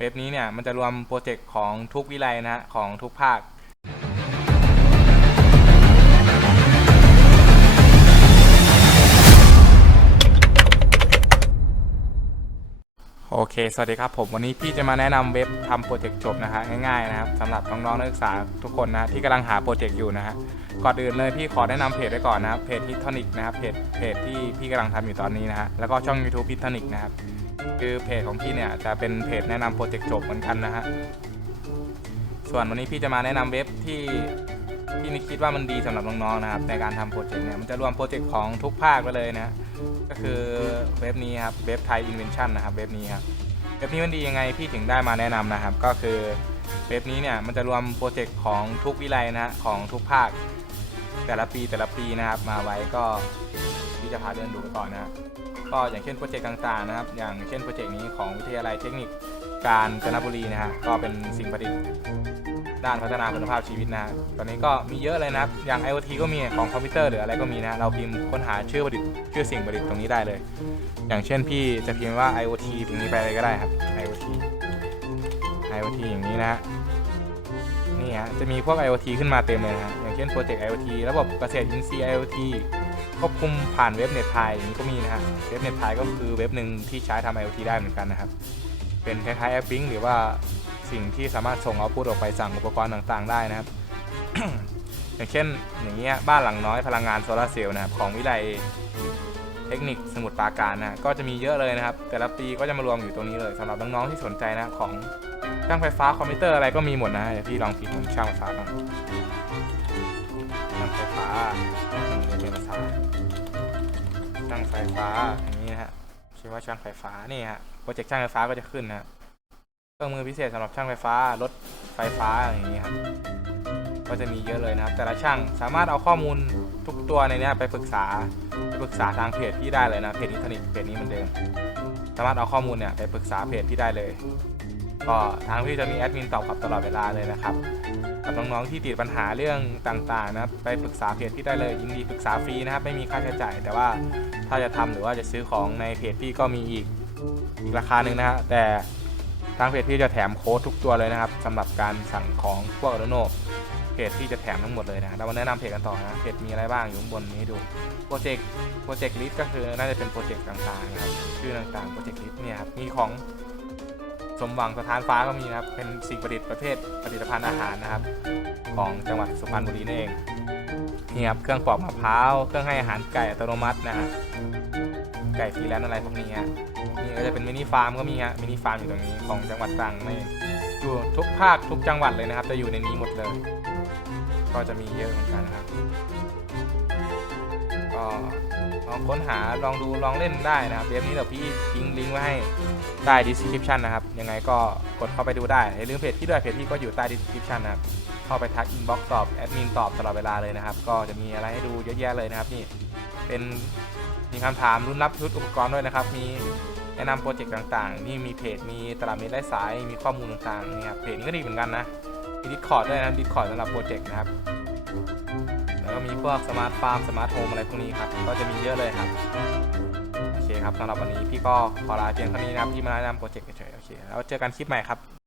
เว็บนี้เนี่ยมันจะรวมโปรเจกต์ของทุกวิไลนะฮะของทุกภาคโอเค สวัสดีครับผมวันนี้พี่จะมาแนะนำเว็บทำโปรเจกต์จบนะฮะง่ายๆนะครับสำหรับน้องๆนักศึกษาทุกคนนะที่กำลังหาโปรเจกต์อยู่นะฮะก่อนอื่นเลยพี่ขอแนะนำเพจไว้ก่อนนะครับเพจฮิตทอนิกนะครับเพจเพจที่พี่กำลังทำอยู่ตอนนี้นะฮะแล้วก็ช่อง YouTube ฮิตทอนิกนะครับ คือเพจของพี่เนี่ยจะเป็นเพจแนะนำโปรเจกต์จบเหมือนกันนะฮะ ส่วนวันนี้พี่จะมาแนะนำเว็บที่ที่นี่คิดว่ามันดีสำหรับน้องๆนะครับในการทำโปรเจกต์เนี่ยมันจะรวมโปรเจกต์ของทุกภาคไปเลยนะฮะก็คือเว็บนี้ครับเว็บไทยอินเวนชั่นนะครับเว็บนี้ครับเว็บนี้มันดียังไงพี่ถึงได้มาแนะนำนะครับ ก็คือเว็บนี้เนี่ยมันจะรวมโปรเจกต์ของทุกวิไลนะฮะของทุกภาค แต่ละปีแต่ละปีนะครับมาไว้ก็พี่จะพาเดินดูไปก่อนนะครับก็อย่างเช่นโปรเจกต์ต่างๆนะครับ อย่างเช่นโปรเจกต์นี้ของวิทยาลัยเทคนิคการจนบุรีนะฮะก็เป็นสิ่งประดิษฐ์ด้านพัฒนาคุณภาพชีวิตนะฮะตอนนี้ก็มีเยอะเลยนะครับ อย่าง IoT ก็มีของคอมพิวเตอร์หรืออะไรก็มีนะ เราพิมพ์ค้นหาชื่อประดิษฐ์ชื่อสิ่งประดิษฐ์ตรงนี้ได้เลย อย่างเช่นพี่จะพิมพ์ว่า IoT ตรงนี้ไปเลยก็ได้ครับ IoT IoT อย่างนี้นะ ฮะนี่ฮะจะมีพวก IoT ขึ้นมาเต็มเลยนะอย่างเช่นโปรเจกต์ IoT ระบบเกษตรอินทรีย์ IoT ควบคุมผ่านเว็บเน็ตไทยอย่างนี้ก็มีนะฮะเว็บเน็ตไทยก็คือเว็บหนึ่งที่ใช้ทำ IoT ได้เหมือนกันนะครับเป็นคล้ายๆแอปบิงหรือว่าสิ่งที่สามารถส่งเอาพูดออกไปสั่งอุปกรณ์ต่างๆ ได้นะครับ อย่างเช่นอย่างเงี้ยบ้านหลังน้อยพลังงานโซลาร์เซลล์นะครับของวิไลเทคนิคสมุทรปราการนะก็จะมีเยอะเลยนะครับ แต่ละปีก็จะมารวมอยู่ตรงนี้เลยสำหรับน้องๆที่สนใจนะของ ช่างไฟฟ้าคอมพิวเตอร์อะไรก็มีหมดนะเดี๋ยวพี่ลองพิมพ์ของช่างไฟฟ้าบ้างช่างไฟฟ้าเป็นภาษาช่างไฟฟ้าอย่างนี้นะฮะชื่อว่าช่างไฟฟ้านี่ฮะโปรเจกต์ช่างไฟฟ้าก็จะขึ้นนะเครื่องมือพิเศษสำหรับช่างไฟฟ้ารถไฟฟ้าอย่างนี้ครับก็จะมีเยอะเลยนะครับ แต่ละช่างสามารถเอาข้อมูลทุกตัวในนี้ไปปรึกษาไปปรึกษาทางเพจพี่ได้เลยนะเพจอินเทน็ตเพจนี้เหมือนเดิม สามารถเอาข้อมูลเนี่ยไปปรึกษาเพจพี่ได้เลย ก็ทางพี่จะมีแอดมินตอบกลับตลอดเวลาเลยนะครับกับน้องๆที่ติดปัญหาเรื่องต่างๆนะครับไปปรึกษาเพจพี่ได้เลยยินดีปรึกษาฟรีนะครับไม่มีค่าใช้จ่าย แต่ว่าถ้าจะทำหรือว่าจะซื้อของในเพจพี่ก็มีอีกอีกราคาหนึ่งนะฮะแต่ทางเพจพี่จะแถมโค้ดทุกตัวเลยนะครับสำหรับการสั่งของพวกอ r โนเพจที่จะแถมทั้งหมดเลยนะเรามาแนะนำเพจกันต่อนะเพจมีอะไรบ้างอยู่บนนี้ดูโปรเจกต์โปรเจกต์ลิสต์ก็คือน่าจะเป็นโปรเจกต์ต่างๆนะครับชื่อต่างๆโปรเจกต์ลิสต์เนี่ยครับมีของ สมหวังสถานฟ้าก็มีนะครับ เป็นสิ่งประดิษฐ์ประเภทผลิตภัณฑ์อาหารนะครับ ของจังหวัดสุพรรณบุรีนั่นเองนี่ครับ เครื่องปอกมะพร้าว เครื่องให้อาหารไก่อัตโนมัตินะฮะ ไก่ฟรีแลนซ์อะไรพวกนี้ฮะ นี่ก็จะเป็นมินิฟาร์มก็มีฮะ มินิฟาร์มอยู่ตรงนี้ของจังหวัดตรังนี่นอยู่ทุกภาคทุกจังหวัดเลยนะครับ จะอยู่ในนี้หมดเลย ก็จะมีเยอะเหมือนกันครับ ก็ลองค้นหาลองดูลองเล่นได้นะครับเว็บนี้เดี๋ยวพี่ทิ้งลิงก์ไว้ให้ใต้ description นะครับ ยังไงก็กดเข้าไปดูได้อย่าลืมเพจที่ด้วยเพจที่ก็อยู่ใต้ description นะครับเข้าไปทัก inbox ตอบแอดมินตอบตลอดเวลาเลยนะครับ ก็จะมีอะไรให้ดูเยอะแยะเลยนะครับนี่เป็นมีคำถามรุ่นรับชุดอุปกรณ์ด้วยนะครับ มีแนะนำโปรเจกต์ต่างๆ นี่มีเพจ มีตารางเมตรไร้สาย มีข้อมูลต่างๆนี่ครับเพจนี้ก็ดีเหมือนกันนะมี Discord ด้วยนะ Discord สำหรับโปรเจกต์นะครับ มีพวกสมาร์ทฟาร์มสมาร์ทโฮมอะไรพวกนี้ครับ ก็จะมีเยอะเลยครับ โอเคครับสำหรับวันนี้พี่ก็ขอลาเพียงเท่านี้นะครับที่มาแนะนำโปรเจกต์เฉยๆโอเคแล้วเจอกันคลิปใหม่ครับ